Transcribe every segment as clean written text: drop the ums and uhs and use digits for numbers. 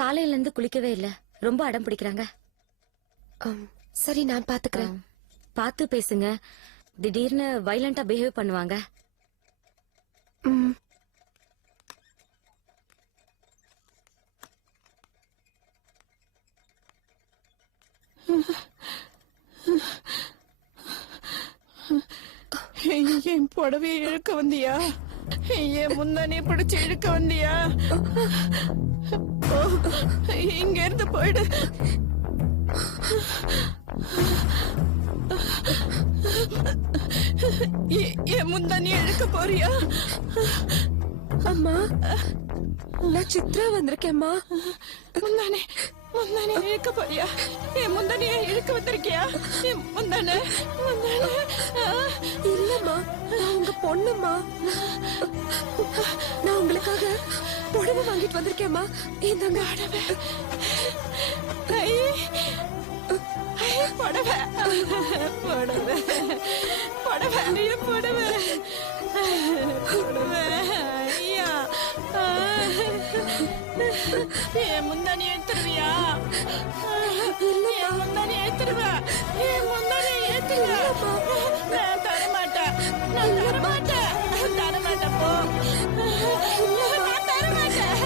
காலையில இருந்து குளிக்கவே இல்ல. ரொம்ப அடம் பிடிக்கிறாங்க. சரி, நான் பாத்துக்கிறேன். பார்த்து பேசுங்க. திடீர்னு வைலண்டா பிஹேவ் பண்ணுவாங்க. என் புடவைய இழுக்க வந்தியா? என் முந்தானே பிடிச்சு இழுக்க வந்தியா? இங்க இருந்து போயிடு. என் முந்தானே இழுக்க போறியா? அம்மா, நான் சித்ரா வந்திருக்கேம்மா. முந்தானே முந்தானே இழுக்க போறியா? என் முந்தானே இழுக்க வந்திருக்கியா? என் முந்தானே முந்தானே. இல்லம்மா, நான் உங்க பொண்ணுமா. நான் உங்களுக்காக புடவை வாங்கிட்டு வந்திருக்கேம்மா. இந்தாங்க புடவை. புடவை புடவை புடவை புடவை. ஐயா, என் முந்தானி எடுத்துருவியா? என் முந்தானி எடுத்துருவா. என் முந்தானி எடுத்துருவா. நான் தரமாட்டேன். நான் தரமாட்டேன். தரமாட்டேன். போ. நான் தரமாட்டேன்.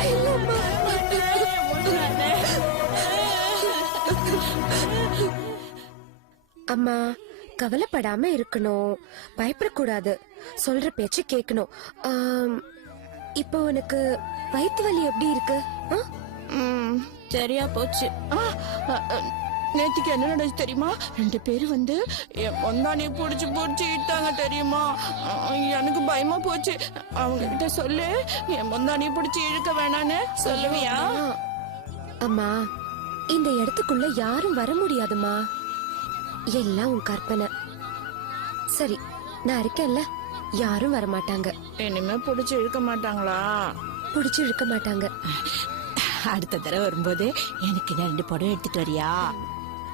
அம்மா, கவலைப்படாம இருக்கணும், பயப்படக்கூடாது, சொல்ற பேச்சு கேட்கணும். இப்போ உனக்கு வயிற்று வலி எப்படி இருக்கு? சரியா போச்சு. நேத்திக்கு என்ன நடந்துச்சு தெரியுமா? 2 பேரு வந்து என் பொந்தானே புடிச்சு புடிச்சு இட்டாங்க தெரியுமா? எனக்கு பயமா போச்சு. அவங்க கிட்ட சொல்லு, என் பொந்தானே புடிச்சு இழுக்க வேணான்னு சொல்லுவியா? அம்மா, இந்த இடத்துக்குள்ள யாரும் வர முடியாதுமா. எல்லாம் உன் கற்பனை. சரி, நான் இருக்கேன்ல, யாரும் வர மாட்டாங்க. இனிமே புடிச்சு இழுக்க மாட்டாங்களா? புடிச்சு இழுக்க மாட்டாங்க. அடுத்த தடவை வரும்போது எனக்கு 2 புடவை எடுத்துட்டு வரியா?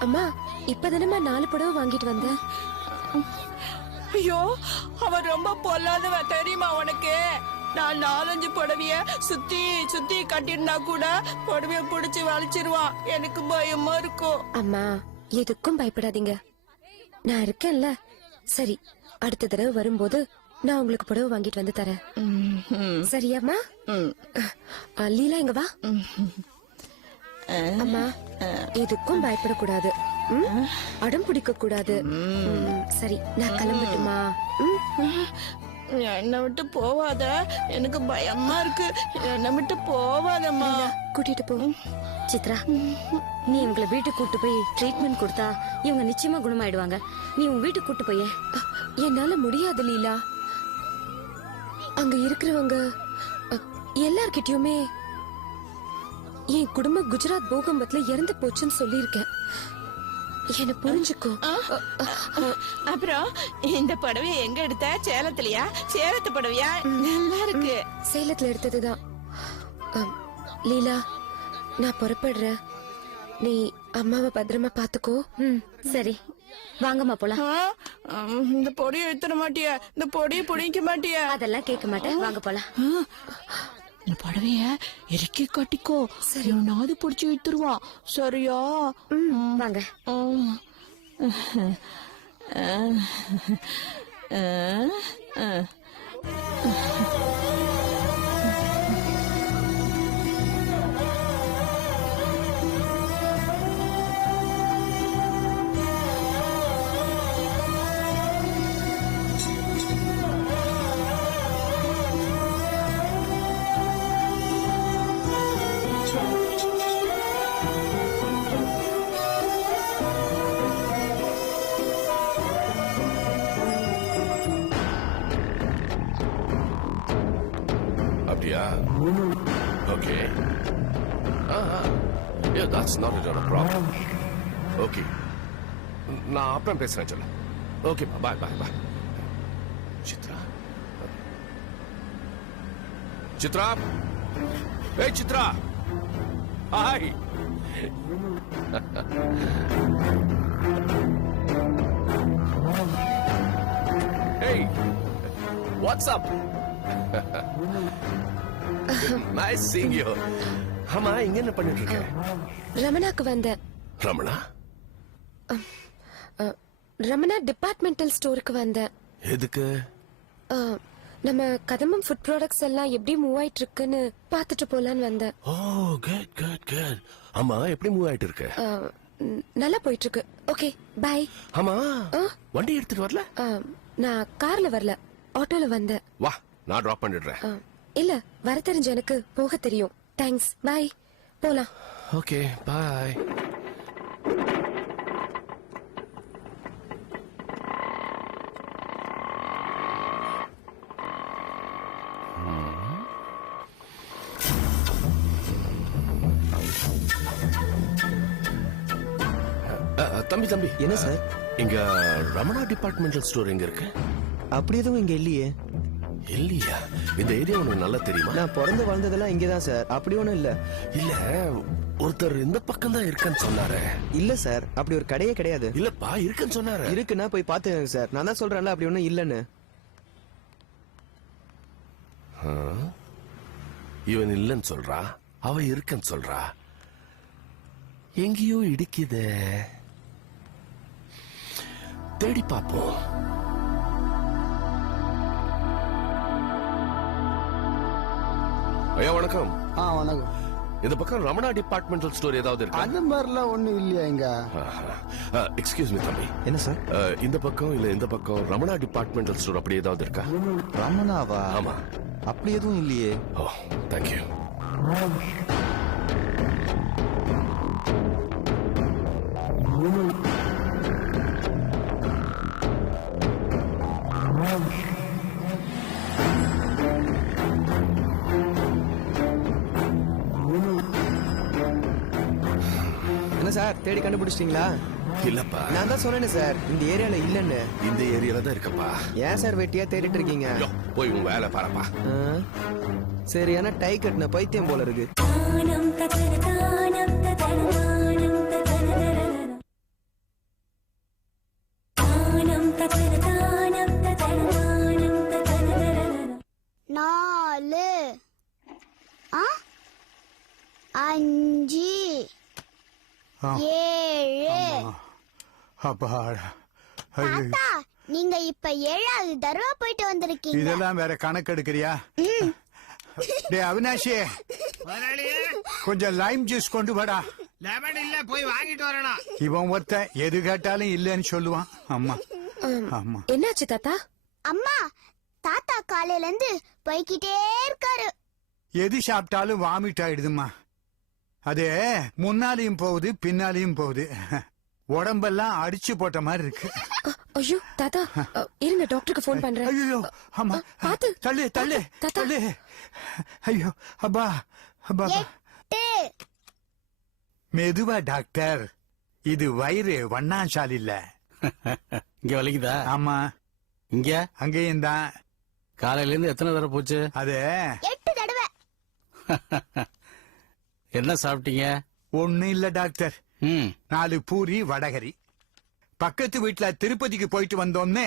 அம்மா, இப்பதானம்மா 4 புடவை வாங்கிட்டு வந்தேன். ஐயோ, அவன் ரொம்ப பொல்லாதவ தெரியுமா உனக்கு? நான் 4-5 புடவைய சுத்தி சுத்தி கட்டிருந்தா கூட புடவைய புடிச்சு வலிச்சிருவான். எனக்கு பயமா இருக்கும். அம்மா, எதுக்கும் பயப்படாதீங்க, நான் இருக்கேன்ல. சரி, அடுத்த தடவை வரும்போது நான் உங்களுக்கு புடவை வாங்கிட்டு வந்து தரேன். சரியாம்மா? லீலா, இங்க வா. அம்மா, எதுக்கும் பயப்படக்கூடாது, அடம் பிடிக்க கூடாது. சரி, நான் கிளம்பட்டுமா? என்னை விட்டு போவாத, எனக்கு பயமா இருக்கு. என்னை விட்டு போவாதம்மா. கூட்டிட்டு போ. சித்ரா, நீ இவங்களை வீட்டுக்கு கூட்டு போய் ட்ரீட்மெண்ட் கொடுத்தா இவங்க நிச்சயமா குணமாயிடுவாங்க. நீ உங்க வீட்டுக்கு கூட்டு போய். என்னால முடியாது லீலா. அங்க இருக்கிறவங்க எல்லார்கிட்டயுமே என் குடும்பம் குஜராத் பூகம்பத்துல இறந்து போச்சுன்னு சொல்லியிருக்கேன். என்ன புரிஞ்சுக்கோ. அப்புறம் இந்த புடவைய எங்க எடுத்த? சேலத்துலயா? சேலத்து புடவையா? நல்லா இருக்கு. சேலத்துல எடுத்ததுதான். லீலா, நான் புறப்படுறேன். நீ அம்மாவை பத்திரமா பாத்துக்கோ. சரி, வாங்கம்மா போலாம். இந்த பொடியை எடுத்துட மாட்டியா? இந்த பொடியை புடிக்க மாட்டியா? அதெல்லாம் கேட்க மாட்டேன், வாங்க போலாம். இந்த புடவைய இறக்கி கட்டிக்கோ. சரி, நாது புடிச்சு வித்துருவான். சரியா? வாங்க. Okay. Yeah, that's not a problem. Okay. நான் அப்புறம் பேசுறேன் சொல்ல. Okay, bye. Chitra. Chitra. Hey, Chitra. Hi. Hey. What's up? Nice seeing you. ஆமா இங்க என்ன பண்ணிட்டு இருக்க? ரமணாக்கு வந்த ரமணா ரமணா டிபார்ட்மெண்டல் ஸ்டோருக்கு வந்த எதுக்கு? நம்ம கதம்பம் ஃபுட் ப்ராடக்ட்ஸ் எல்லாம் எப்படி மூவ் ஆயிட்டு இருக்குன்னு பாத்துட்டு போலான்னு வந்தேன். ஓ குட் குட் குட். ஆமா எப்படி மூவ் ஆயிட்டு இருக்க? நல்லா போயிட்டு இருக்கு. Okay bye. ஆமா வண்டி எடுத்துட்டு வரல? நான் கார்ல வரல, ஆட்டோல வந்தேன். வா நான் டிராப் பண்ணிடுறேன். இல்ல வர தெரிஞ்ச எனக்கு போக தெரியும். Thanks bye. போலாம். Okay bye. தம்பி தம்பி என்ன சார்? இங்க ரமணா டிபார்ட்மெண்டல் ஸ்டோர் எங்க இருக்கு? அப்படி எதுவும் இங்க இல்லையே. இல்லையா? இந்த ஏரியா உனக்கு நல்லா தெரியுமா? நான் பிறந்து வளர்ந்ததெல்லாம் இங்கதான் சார். அப்படி ஒண்ணும் இல்ல. இல்ல ஒருத்தர் இந்த பக்கம் தான் இருக்குன்னு சொன்னாரு. இல்ல சார், அப்படி ஒரு கடையே கிடையாது. இல்லப்பா இருக்குன்னு சொன்னாரு. இருக்குன்னா போய் பாத்துங்க சார். நான் தான் சொல்றேன்ல அப்படி ஒண்ணும் இல்லன்னு. இவன் இல்லன்னு சொல்றா, அவ இருக்குன்னு சொல்றா. எங்கேயோ இடிக்குதே. தேடி பாப்போம். ஐயா வணக்கம். வணக்கம். இந்த பக்கம் ரமணா டிபார்ட்மெண்டல் ஸ்டோர் ஏதாவது இருக்கா? அது மாதிரிலாம் ஒண்ணும் இல்லையா இங்க? எக்ஸ்கியூஸ் மீ தம்பி. என்ன சார்? இந்த பக்கம் இல்ல இந்த பக்கம் ரமணா டிபார்ட்மெண்டல் ஸ்டோர் அப்படி ஏதாவது இருக்கா? ரமணாவா? ஆமா. அப்படி எதுவும் இல்லையே. ஓ தேங்க்யூ. என்ன சார் தேடி கண்டுபிடிச்சிட்டீங்களா? இல்லப்பா நான் தான் சொன்னேனே சார் இந்த ஏரியால இல்லன்னு. இந்த ஏரியால தான் இருக்கப்பா. ஏன் சார் வெட்டியா தேடிட்டு இருக்கீங்க? ஐயோ, போய் உன் வேலை பாருப்பா. சரி ஆனா டை கட்டின பைத்தியம் போல இருக்கு. நாலு அஞ்சு ஏழு. அப்பாடா. தாத்தா நீங்க இப்ப 7வது தடவை போயிட்டு வந்திருக்கீங்க. இதெல்லாம் வேற கணக்கு எடுக்கிறியா? டே அவினாஷி, கொஞ்சம் லைம் ஜூஸ் கொண்டு வாடா. லெமன் இல்ல, போய் வாங்கிட்டு வரணும். இவன் ஒருத்தன் எது கேட்டாலும் இல்லன்னு சொல்லுவான். அம்மா அம்மா என்னாச்சு தாத்தா? அம்மா தாத்தா காலையில இருந்து போய்கிட்டே இருக்காரு. எது சாப்பிட்டாலும் வாமிட் ஆயிடுதுமா. அது முன்னாலையும் போகுது பின்னாலையும் போகுது. உடம்பெல்லாம் அடிச்சு போட்ட மாதிரி இருக்கு. ஐயோ தாத்தா இருங்க டாக்டருக்கு ஃபோன் பண்றேன். ஐயோ அம்மா பாத்து. தள்ளு தள்ளு தாத்தா. தள்ளு. ஐயோ அப்பா அப்பா. 8 மெதுவா டாக்டர், இது வயிறு வண்ணாசால் இல்ல. இங்க வலிக்குதா? ஆமா இங்க அங்கேயும் தான். காலையில இருந்து எத்தனை தடவை போச்சு? அது 8 தடவை. என்ன சாப்பிட்டீங்க? ஒண்ணும் இல்ல டாக்டர். ம் 4 பூரி வடகரி. பக்கத்து வீட்டுல திருப்பதிக்கு போயிட்டு வந்தோம்னே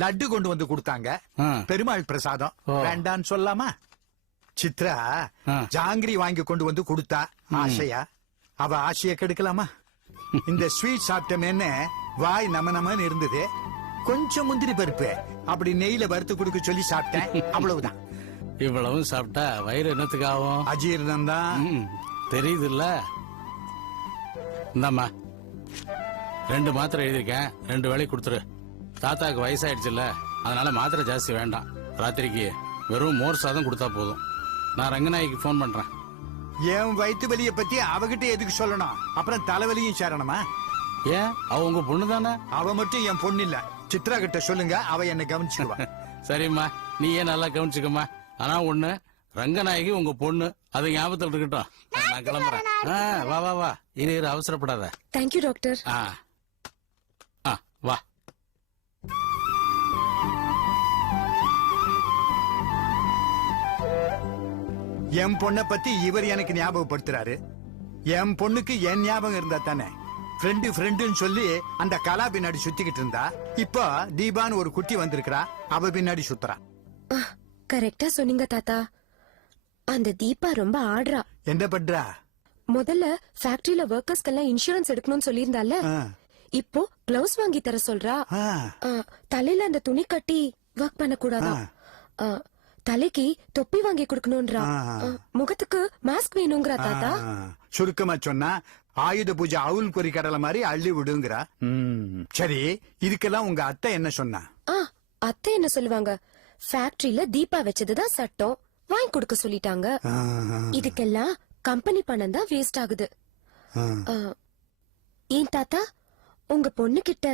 லட்டு கொண்டு வந்து கொடுத்தாங்க. ஆ. பெருமாள் பிரசாதம். ஓ. வேண்டான்னு சொல்லாமா? சித்ரா ஆ. ஜாங்கிரி வாங்கி கொண்டு வந்து கொடுத்தா ஆசையா. அவ ஆசைய கெடுக்கலாமா? இந்த ஸ்வீட் சாப்பிட்டமேன்னு வாய் நம நமன்னு இருந்தது. கொஞ்சம் முந்திரி பருப்பு அப்படி நெய்ல வறுத்து கொடுக்க சொல்லி சாப்பிட்டேன். அவ்வளவுதான். இவ்வளவும் சாப்பிட்டா வயிறு என்னத்துக்கு ஆகும்? அஜீரணம் தான். ம், தெரியுது இல்ல. இந்தாம்மா 2 மாத்திரை எழுதிருக்கேன், 2 வேளை கொடுத்துரு. தாத்தாக்கு வயசாயிடுச்சுல்ல, அதனால மாத்திரை ஜாஸ்தி வேண்டாம். ராத்திரிக்கு வெறும் மோர் சாதம் கொடுத்தா போதும். நான் ரங்கநாய்க்கு ஃபோன் பண்றேன். என் வயிற்று வலிய பத்தி அவகிட்ட எதுக்கு சொல்லணும்? அப்புறம் தலைவலியும் சேரணுமா? ஏன், அவ உங்க பொண்ணு தானே? அவ மட்டும் என் பொண்ணு இல்ல. சித்ரா கிட்ட சொல்லுங்க, அவ என்ன கவனிச்சுக்குவா. சரிம்மா, நீ ஏன் நல்லா கவனிச்சுக்கம்மா. ஆனா ஒண்ணு, ரங்கநாயகி உங்க பொண்ணு, அது ஞாபகத்தில் இருக்கட்டும். நான் கிளம்புறேன். வா வா வா, இரு அவசரப்படாத. Thank you doctor. வா. என் பொண்ணை பத்தி இவர் எனக்கு ஞாபகப்படுத்துறாரு. என் பொண்ணுக்கு என் ஞாபகம் இருந்தா தானே. ஃப்ரெண்டுன்னு சொல்லி அந்த கலா பின்னாடி சுத்திக்கிட்டு இருந்தா, இப்போ தீபான்னு ஒரு குட்டி வந்திருக்கிறா, அவ பின்னாடி சுத்துறா. கரெக்டா சொன்னீங்க தாத்தா. அந்த தீபா ரொம்ப ஆடுறா. என்ன பண்றா? முதல்ல ஃபேக்டரியில ஒர்க்கர்ஸ்க்கெல்லாம் இன்சூரன்ஸ் எடுக்கணும்னு சொல்லியிருந்தால ஆ, இப்போ கிளவுஸ் வாங்கி தர சொல்றா. ஆ, தலையில அந்த துணி கட்டி ஒர்க் பண்ண கூடாதா. தலைக்கு தொப்பி வாங்கி கொடுக்கணும்ன்றா. முகத்துக்கு மாஸ்க் வேணுங்கிறா தாத்தா. ஆ. சுருக்கமா சொன்னா ஆயுத பூஜை அவுல் பொறி கடலை மாதிரி அள்ளி விடுங்கிறா. சரி, இதுக்கெல்லாம் உங்க அத்தை என்ன சொன்னா? அத்தை என்ன சொல்லுவாங்க, ஃபேக்டரியில தீபா வச்சதுதான் சட்டம், வாங்கி கொடுக்க சொல்லிட்டாங்க. ஆ, இதுக்கெல்லாம் கம்பெனி பணம் தான் வேஸ்ட் ஆகுது. ஆ. ஏன் தாத்தா, உங்க பொண்ணு கிட்ட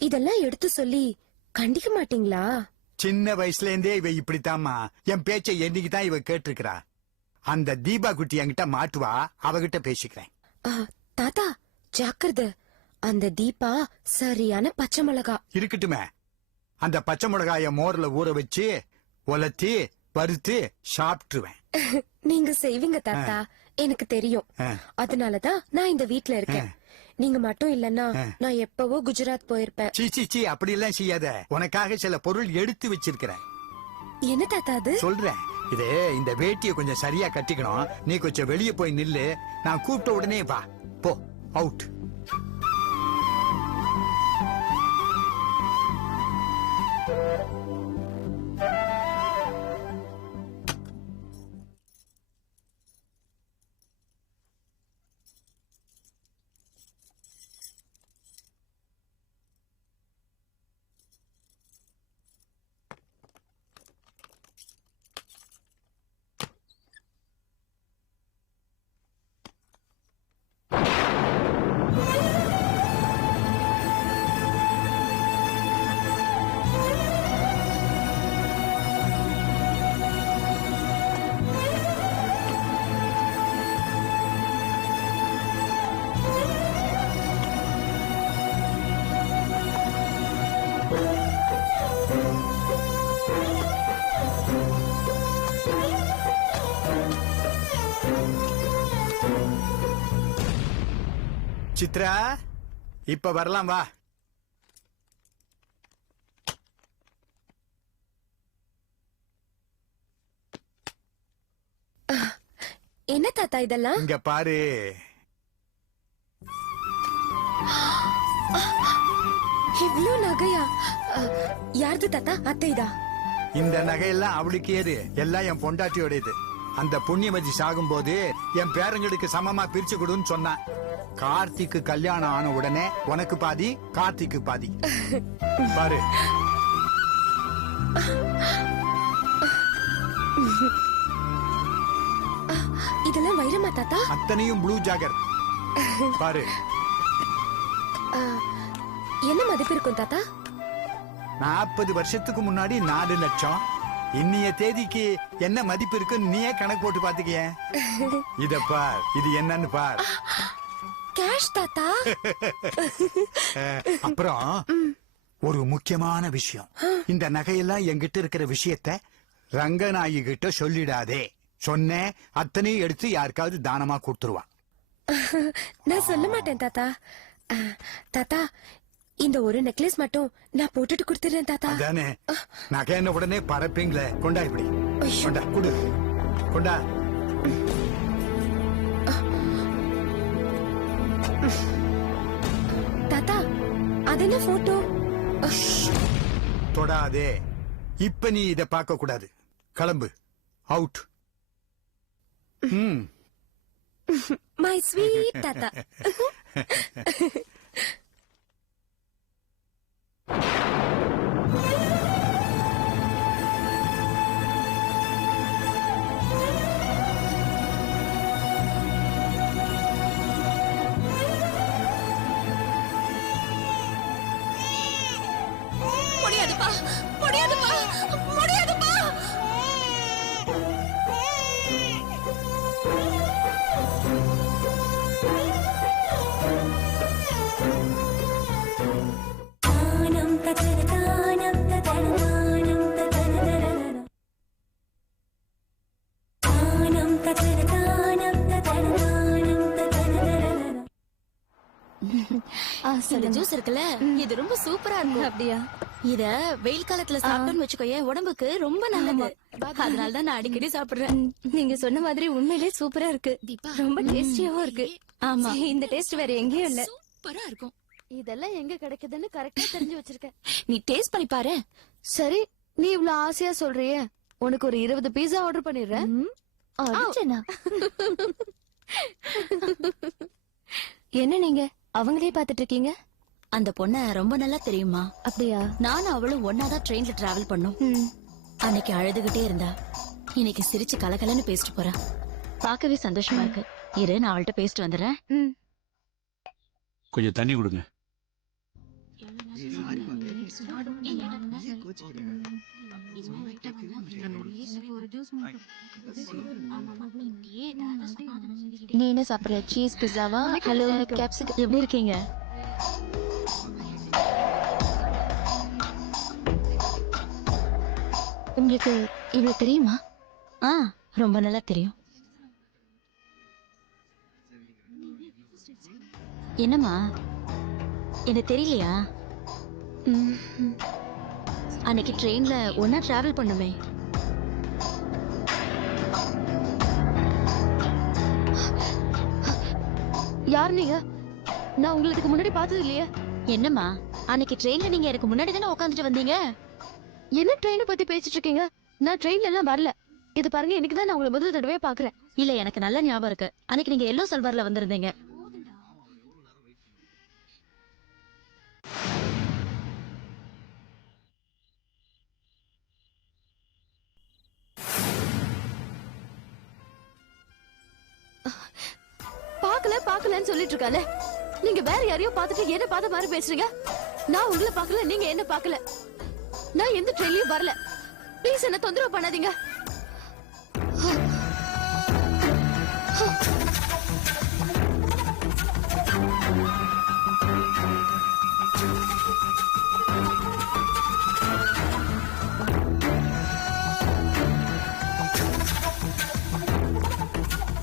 இதெல்லாம் எடுத்து சொல்லி கண்டிக்க மாட்டீங்களா? சின்ன வயசுல இருந்தே இவ இப்படித்தாம்மா. என் பேச்சை என்னைக்கு தான் இவ கேட்டிருக்கிறா. அந்த தீபா குட்டி என்கிட்ட மாட்டுவா, அவகிட்ட பேசிக்கிறேன். தாத்தா ஜாக்கிரதை, அந்த தீபா சரியான பச்சை மிளகா. இருக்கட்டுமே, அந்த பச்சை மிளகாய மோர்ல ஊற வச்சு உலர்த்தி வறுத்து சாப்பிட்டுருவேன். நீங்க செய்வீங்க தாத்தா, எனக்கு தெரியும். அதனாலதான் நான் இந்த வீட்ல இருக்கேன். நீங்க மட்டும் இல்லன்னா நான் எப்பவோ குஜராத் போயிருப்பேன். சீ அப்படி எல்லாம் செய்யாத. உனக்காக சில பொருள் எடுத்து வச்சிருக்கிறேன். என்ன தாத்தா அது? சொல்றேன். இது இந்த வேட்டிய கொஞ்சம் சரியா கட்டிக்கணும். நீ கொஞ்சம் வெளியே போய் நில்லு. நான் கூப்பிட்ட உடனே வா. போ, அவுட். சித்ரா, இப்ப வரலாம் வா. என்ன தாத்தா இதெல்லாம்? இங்க பாரு. இவ்ளோ நகையா? யாருது தாத்தா? அத்தைதா? இந்த நகையெல்லாம் அவளுக்கு ஏது, எல்லாம் என் பொண்டாட்டியோட. அந்த புண்ணியவதி சாகும்போது என் பேரங்களுக்கு சமமா பிரிச்சு கொடுன்னு சொன்னான். கார்த்திக்கு கல்யாணம் ஆன உடனே உனக்கு பாதி, கார்த்திக்கு பாதி. பாரு. இதெல்லாம் வைரமா தாத்தா? அத்தனையும் ப்ளூ ஜாகர். பாரு. என்ன மதிப்பு இருக்கும் தாத்தா? 40 வருஷத்துக்கு முன்னாடி 4 லட்சம். இன்னைய தேதிக்கு என்ன மதிப்பு இருக்குன்னு நீயே கணக்கு போட்டு பாத்துக்கிய. இத பார், இது என்னன்னு பார். கேஷ் தாத்தா. அப்புறம் ஒரு முக்கியமான விஷயம். இந்த நகையெல்லாம் என்கிட்ட இருக்கிற விஷயத்த ரங்கநாயகி கிட்ட சொல்லிடாதே. சொன்னேன், அத்தனையும் எடுத்து யாருக்காவது தானமா கொடுத்துருவான். நான் சொல்ல மாட்டேன் தாத்தா. தாத்தா, இந்த ஒரு நெக்லஸ் மட்டும் நான் போட்டுட்டு கொடுத்துறேன் தாத்தா. அதானே, நகை என்ன உடனே பரப்பீங்களே. கொண்டா, இப்படி கொண்டா, குடு, கொண்டா. தாத்தா, அது என்ன போட்டோ? தொடாதே. இப்ப நீ இத பார்க்க கூடாது. கிளம்பு, அவுட். மை ஸ்வீட் தாத்தா. முடியாதுப்பா, முடியாதுப்பா, முடியாதுப்பா. இந்த ஜூஸ் இருக்குல்ல இது ரொம்ப சூப்பரா இருக்கும். அப்படியா? இத வெயில் காலத்துல சாப்பிட்டோம்னு வச்சுக்கோயே உடம்புக்கு ரொம்ப நல்லது. அதனால தான் நான் அடிக்கடி சாப்பிடுறேன். நீங்க சொன்ன மாதிரி உண்மையிலே சூப்பரா இருக்கு. ரொம்ப டேஸ்டியாவும் இருக்கு. ஆமா. இந்த டேஸ்ட் வேற எங்கேயும் இல்ல. சூப்பரா இருக்கும். இதெல்லாம் எங்க கிடைக்குதுன்னு கரெக்டா தெரிஞ்சு வச்சிருக்க. நீ டேஸ்ட் பண்ணி பாரு. சரி, நீ இவ்ளோ ஆசையா சொல்றியே, உனக்கு ஒரு 20 பீஸா ஆர்டர் பண்ணிடுறேன். என்ன நீங்க அவங்களே பாத்துட்டு இருக்கீங்க? அந்த பொண்ண ரொம்ப நல்லா தெரியுமா? அப்படியா? நானும் அவளும் ஒன்னாதான் ட்ரெயின்ல டிராவல் பண்ணோம். அன்னைக்கு அழுதுகிட்டே இருந்தா, இன்னைக்கு சிரிச்சு கலகலன்னு பேசிட்டு போறா. பார்க்கவே சந்தோஷமா இருக்கு. இரு, நான் அவள்கிட்ட பேசிட்டு வந்துடுறேன். கொஞ்சம் தண்ணி கொடுங்க. நீ என்ன சாப்பிடுற? சீஸ் பிஸாவா? Hello capsicum. எப்படி இருக்கீங்க? உங்களுக்கு இவ்வளவு தெரியுமா? ஆ, ரொம்ப நல்லா தெரியும். என்னம்மா, என்ன தெரியலையா? அன்னைக்கு ட்ரெயின்ல ஒன்னா டிராவல் பண்ணுமே. யார் நீங்க? நான் உங்களுக்கு முன்னாடி பார்த்தது இல்லையே. என்னம்மா, அன்னைக்கு ட்ரெயின்ல நீங்க எனக்கு முன்னாடி தானே உட்காந்துட்டு வந்தீங்க. என்ன ட்ரெயினை பத்தி பேசிட்டு இருக்கீங்க? நான் ட்ரெயின்ல எல்லாம் வரல. இது பாருங்க, இன்னைக்கு தான் நான் உங்களை முதல் தடவையா பாக்குறேன். இல்ல, எனக்கு நல்ல ஞாபகம் இருக்கு. அன்னைக்கு நீங்க எல்லோ சல்வார்ல வந்திருந்தீங்க. பாக்கலன்னு சொல்லிட்டு இருக்கால. நீங்க வேற யாரையோ பார்த்துட்டு என்ன பார்த்த மாதிரி பேசுறீங்க. நான் உங்களை பார்க்கல, நீங்க என்ன பார்க்கல. நான் எந்த ட்ரெயின்லயும் வரல. ப்ளீஸ் என்ன தொந்தரவு பண்ணாதீங்க.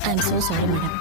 I am so sorry madam.